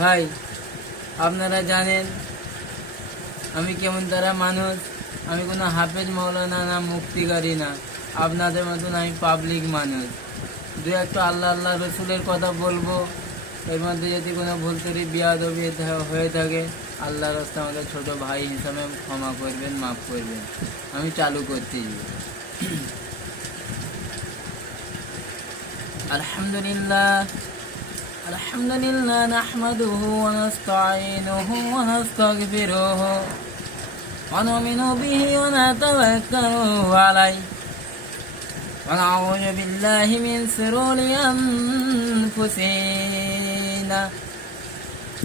ভাই, আপনারা জানেন আমি কেমন তারা মানুষ। আমি কোনো হাফেজ মৌলানা না, মুক্তিকারী না। আপনাদের মতন আমি পাবলিক মানুষ। দু একটা আল্লাহ আল্লাহ রসুলের কথা বলবো। এর মধ্যে যদি কোনো ভুল ত্রুটি বিয়াদবি হয়ে থাকে, আল্লাহ রাস্তা আমাদের ছোট ভাই হিসাবে ক্ষমা করবেন, মাফ করবেন। আমি চালু করতে আলহামদুলিল্লাহ আলহামদুলিল্লাহ নাহমাদুহু ওয়া নাস্তাঈনুহু ওয়া নাস্তাগফিরুহু ওয়া নু'মিনু বিহি ওয়া নাতাওয়াক্কালু আলাইহি ওয়া নাউযু বিল্লাহি মিন শুরুরি আনফুসিনা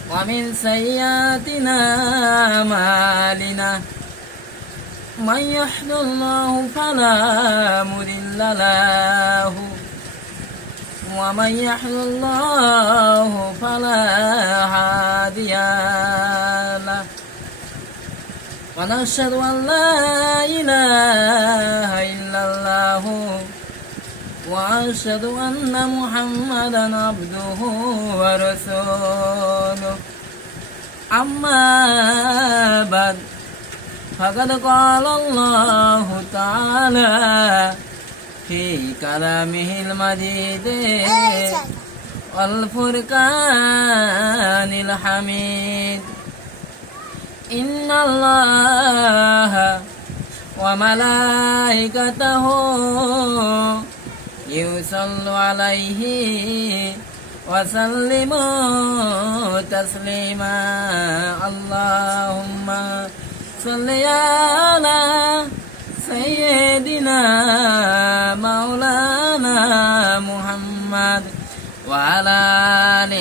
ওয়া মিন সাইয়্যাতি আ'মালিনা মান ইয়াহদিল্লাহু ফালা মুদিল্লা লাহু ومن يضلل الله فلا هادي له ونشهد أن لا إله إلا الله وأشهد أن محمدا عبده ورسوله أما بعد فقد قال الله تعالى في كلامه المجيد والفرقان الحميد إن الله وملائكته يصلوا عليه وسلموا تسليما اللهم صل على سيدنا مولانا محمد وعلى آل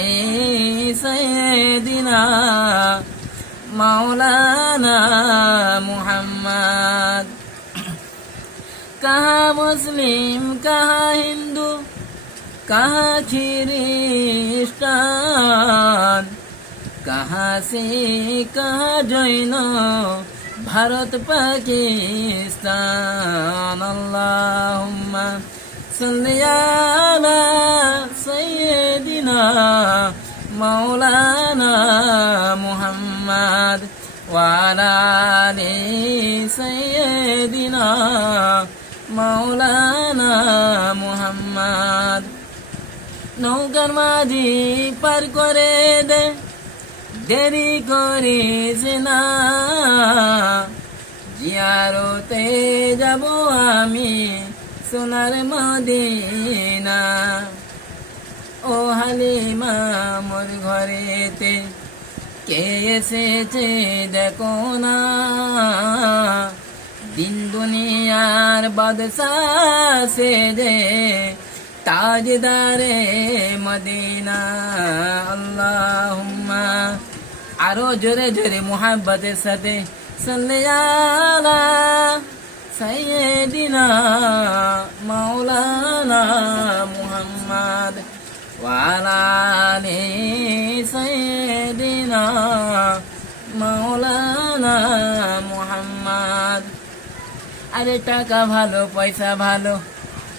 سيدنا مولانا محمد कहाँ मुस्लिम कहाँ हिंदू कहाँ ख्रिस्टान कहाँ सिख कहाँ जैन भारत पाकिस्तान अल्लाहुम्मा सल्ली अला सय्यिदिना मौलाना मुहम्मद व अला आलि सय्यिदिना मौलाना मुहम्मद नौकर माझी पार करे दे দেরি করিস না জিয়ারতে যাব আমি সোনার মদিনা ও হালিমা মোর ঘরেতে কে এসেছে দেখো না দিন দুনিয়ার বাদশাহ সেজে তাজদারে মদিনা আল্লাহুম্মা আরো জোরে জোরে মুহাব্বতের সাথে সাল্লি আলা সাইয়্যিদিনা মাওলানা মুহাম্মদ ওয়া আলা আলি সাইয়্যিদিনা মাওলানা মুহাম্মদ আরে টাকা ভালো পয়সা ভালো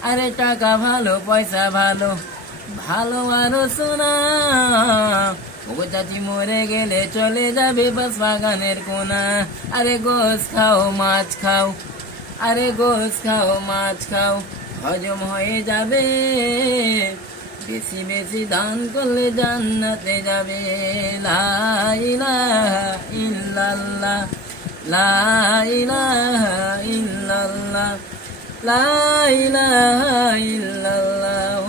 আরে টাকা ভালো পয়সা ভালো ভালো আরো সোনা ওগো চাচি মরে গেলে চলে যাবে বাস বাগানের কোনা আরে গোস খাও মাছ খাও আরে গোস খাও মাছ খাও হজম হয়ে যাবে বেশি বেশি দান করলে জান্নাতে যাবে লা ইলাহা ইল্লাল্লাহ লা ইলাহা ইল্লাল্লাহ লা ইলাহা ইল্লাল্লাহ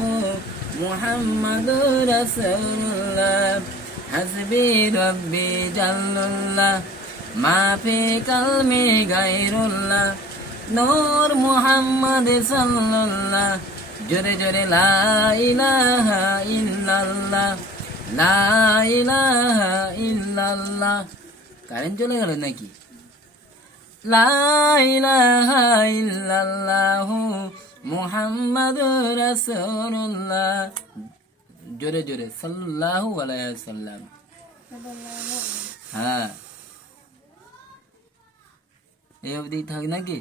মুহাম্মাদুর রাসূলুল্লাহ হাসবি রাব্বি জাল্লাল্লাহ মা ফি কলমি গায়রুল্লাহ নূর মুহাম্মদ সাল্লাল্লাহ জোরে জোরে লা ইলাহা ইল্লাল্লাহ লা ইলাহা ইল্লাল্লাহ কারেন্ট চলে গেল নাকি লা ইলাহা ইল্লাল্লাহ মুহাম্মাদুর রাসূলুল্লাহ জোরে জোরে সাল্লাল্লাহু আলাইহি ওয়াসাল্লাম হ্যাঁ এই অবধি থাক নাকি।